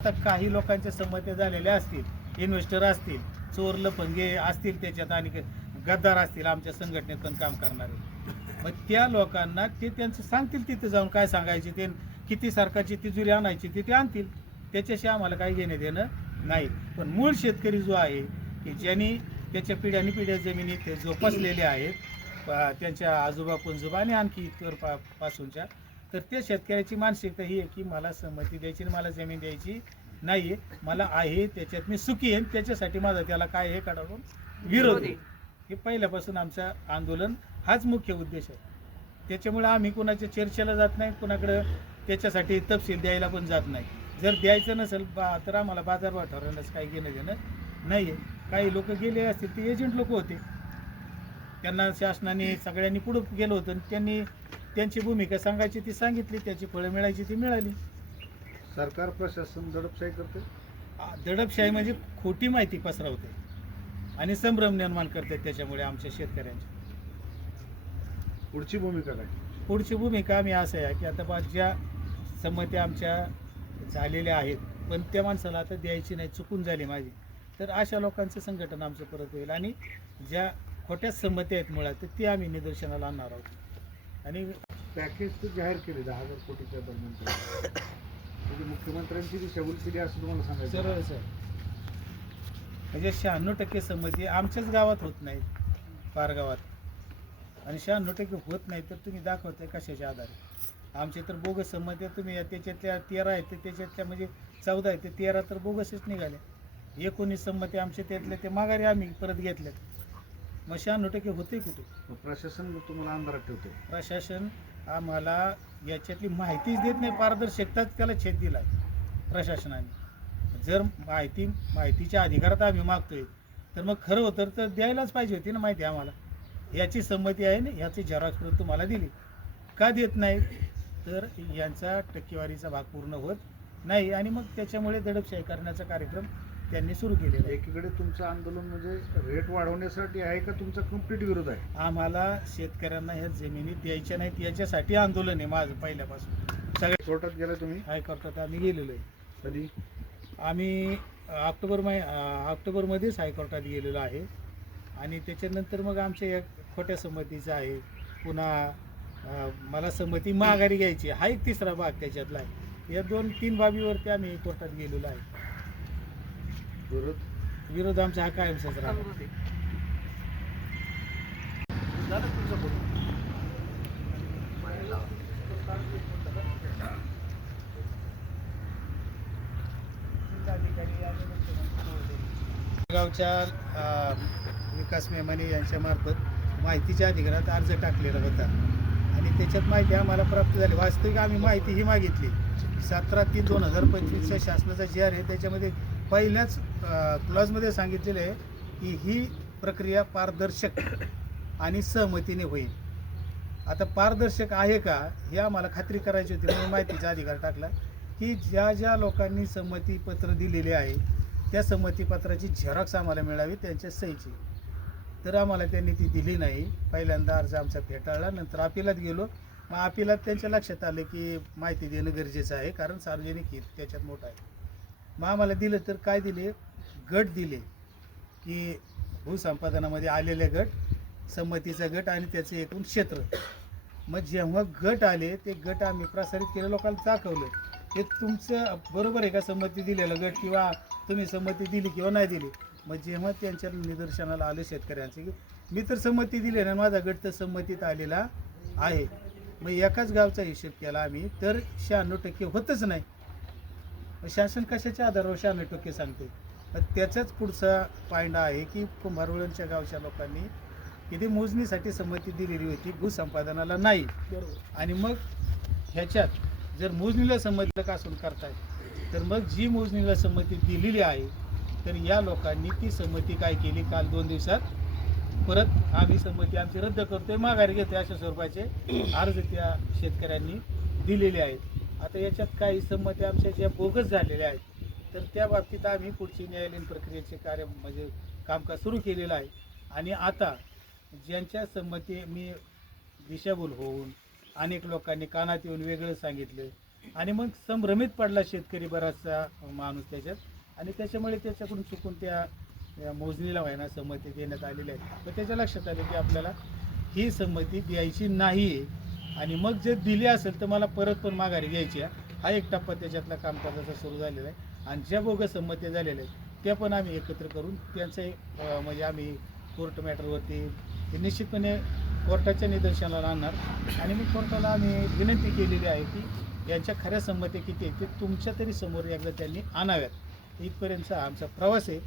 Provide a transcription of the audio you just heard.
आता काही लोकांच्या संमत्या झालेल्या असतील, इन्व्हेस्टर असतील, चोर लफंगे असतील त्याच्यात आणि गद्दार असतील आमच्या संघटनेत पण काम करणारे. मग त्या लोकांना ते त्यांचं सांगतील तिथे जाऊन काय सांगायचे ते किती सरकारची तिजोरी आणायची ते आणतील. त्याच्याशी आम्हाला काही घेणं देणं नाही. पण मूळ शेतकरी जो आहे की ज्यांनी त्याच्या पिढ्यानी पिढ्या जमिनी ते जोपासलेल्या आहेत, त्यांच्या आजोबा पंजोबा आणि आणखी इतर पासूनच्या, तर त्या शेतकऱ्याची मानसिकता ही आहे की मला संमती द्यायची आणि मला जमीन द्यायची नाही आहे, मला आहे त्याच्यात मी सुखी आहे, त्याच्यासाठी माझा त्याला काय हे काढून विरोध आहे. हे पहिल्यापासून आमचं आंदोलन हाच मुख्य उद्देश आहे. त्याच्यामुळे आम्ही कुणाच्या चर्चेला जात नाही, कुणाकडं त्याच्यासाठी तपशील द्यायला पण जात नाही. जर द्यायचं नसेल तर आम्हाला बाजारभाव ठरवण्यास काही घेणं देणं नाही आहे. काही लोक गेले असतील ते एजंट लोक होते, त्यांना शासनाने सगळ्यांनी पुढं गेलो होतं आणि त्यांनी त्यांची भूमिका सांगायची ती सांगितली, त्याची फळं मिळायची ती मिळाली. सरकार प्रशासन दडपशाही करते. दडपशाही म्हणजे खोटी माहिती पसरवते आणि संभ्रम निर्माण करते त्याच्यामुळे आमच्या शेतकऱ्यांची. पुढची भूमिका काय? पुढची भूमिका आम्ही असं आहे की आता ज्या संमत्या आमच्या झालेल्या आहेत पण त्या माणसाला आता द्यायची नाही, चुकून झाली माझी, तर अशा लोकांचं संघटन आमचं परत होईल आणि ज्या खोट्या संमत्या आहेत मुळात ते आम्ही निदर्शनाला आणणार आहोत. आणि पॅकेज तर जाहीर केले 10,000 कोटीच्या दरम्यान, म्हणजे मुख्यमंत्र्यांची दिशाभूल केली असं तुम्हाला सांगायचं. सरळ सर म्हणजे 96% संमती आमच्याच गावात होत नाहीत, पार गावात, आणि 96% होत नाही तर तुम्ही दाखवताय कशाच्या आधारे? आमचे तर बोगस संमत्या तुम्ही त्याच्यातल्या 13 आहेत, त्याच्यातल्या म्हणजे 14 आहेत, ते 13 तर बोगसच निघाले. 19 संमती आमच्या त्यातल्या ते माघारी आम्ही परत घेतल्यात. मग 96% होते कुठे? प्रशासन तुम्हाला अंधारात ठेवते. प्रशासन आम्हाला याच्यातली माहितीच देत नाही, पारदर्शकताच त्याला छेद दिला प्रशासनाने. जर माहितीच्या अधिकारात आम्ही मागतोय तर मग खरं होतं तर द्यायलाच पाहिजे होती ना माहिती आम्हाला. याची संमती आहे ना, याची झेरॉक्स प्रत तुम्हाला दिली, का देत नाही? तर यांचा टक्केवारीचा भाग पूर्ण होत नाही आणि मग त्याच्यामुळे दडपशाही करण्याचा कार्यक्रम त्यांनी सुरू केलेला आहे. एकीकडे तुमचं आंदोलन म्हणजे रेट वाढवण्यासाठी आहे का तुमचा कम्प्लीट विरोध आहे? आम्हाला शेतकऱ्यांना ह्या जमिनी द्यायच्या नाहीत याच्यासाठी आंदोलन आहे माझं पहिल्यापासून. सगळ्या कोर्टात गेला तुम्ही? हायकोर्टात आम्ही गेलेलो आहे. कधी? आम्ही ऑक्टोबरमध्येच हायकोर्टात गेलेलो आहे आणि त्याच्यानंतर मग आमच्या या खोट्या संमतीचं आहे. पुन्हा मला संमती माघारी घ्यायची हा एक तिसरा भाग त्याच्यातला आहे. या 2-3 बाबीवरती आम्ही कोर्टात गेलेलो आहे. विरोध आमचा हा कायमचाच राहतो. गावच्या विकास मेमाने यांच्यामार्फत माहितीच्या अधिकारात अर्ज टाकलेला होता आणि त्याच्यात माहिती आम्हाला प्राप्त झाली. वास्तविक आम्ही माहिती ही मागितली. 17/3/2025 शासनाचा जी आर आहे त्याच्यामध्ये पहिल्याच क्लॉजमध्ये सांगितलेलं आहे की ही प्रक्रिया पारदर्शक आणि सहमतीने होईल. आता पारदर्शक आहे का हे आम्हाला खात्री करायची होती म्हणून माहितीचा अधिकार टाकला की ज्या लोकांनी संमतीपत्र दिलेले आहे त्या संमतीपत्राची झेरॉक्स आम्हाला मिळावी त्यांच्या सहीची. तर आम्हाला त्यांनी ती दिली नाही. पहिल्यांदा अर्ज आमचा फेटाळला, नंतर अपिलात गेलो. मग अपिलात त्यांच्या लक्षात आलं की माहिती देणं गरजेचं आहे कारण सार्वजनिक हित त्याच्यात मोठं आहे. मग आम्हाला दिलं तर काय दिले? गट दिले की भूसंपादनामध्ये आलेले गट, संमतीचा गट आणि त्याचं एकूण क्षेत्र. मग जेव्हा गट आले ते गट आम्ही प्रसारित केले, लोकांना दाखवलं हे तुमचं बरोबर आहे का संमती दिलेलं गट, किंवा तुम्ही संमती दिली किंवा नाही दिली. मग जेव्हा त्यांच्या निदर्शनाला आलं शेतकऱ्यांचं की मी तर संमती दिली ना, माझा गट तर संमतीत आलेला आहे, मग एकाच गावचा हिशोब केला आम्ही तर 96% होतच नाही. शासन कशाच्या आधारावर 96% सांगते? त्याचाच पुढचा पॉईंट आहे की कुंभारवळणच्या गावच्या लोकांनी किती मोजणीसाठी संमती दिलेली होती, भूसंपादनाला नाही. आणि मग ह्याच्यात जर मोजणीला संमतीला कासून करताय तर मग जी मोजणीला संमती दिलेली आहे तर या लोकांनी ती संमती काय केली? काल 2 दिवसात परत आम्ही संमती आमची रद्द करतोय, माघारी घेतोय अशा स्वरूपाचे अर्ज त्या शेतकऱ्यांनी दिलेले आहेत. आता याच्यात काही संमती आमच्या ज्या बोगस झालेल्या आहेत तर त्या बाबतीत आम्ही पुढची न्यायालयीन प्रक्रियेचे कार्य म्हणजे कामकाज सुरू केलेलं आहे. आणि आता ज्यांच्या संमती मी दिशाभूल होऊन अनेक लोकांनी कानात येऊन वेगळं सांगितलं आणि मग संभ्रमित पडला शेतकरी बराचसा माणूस त्याच्यात, आणि त्याच्यामुळे त्याच्याकडून चुकून त्या मोजणीला व्हायना संमती देण्यात आलेली आहे. तर त्याच्या लक्षात आले की आपल्याला ही संमती द्यायची नाही आहे, आणि मग जे दिली असेल तर मला परत पण माघारी घ्यायची आहे. हा एक टप्पा त्याच्यातला कामकाजाचा सुरू झालेला आहे. आणि ज्या बोगस संमती झालेल्या आहेत त्या पण आम्ही एकत्र करून त्यांचे म्हणजे आम्ही कोर्ट मॅटरवरती हे निश्चितपणे कोर्टाच्या निदर्शनाला आणणार, आणि मग कोर्टाला आम्ही विनंती केलेली आहे की यांच्या खऱ्या संमती किती आहेत ते तुमच्या तरी समोर एकदा त्यांनी आणाव्यात. इथपर्यंतचा आमचा प्रवास आहे.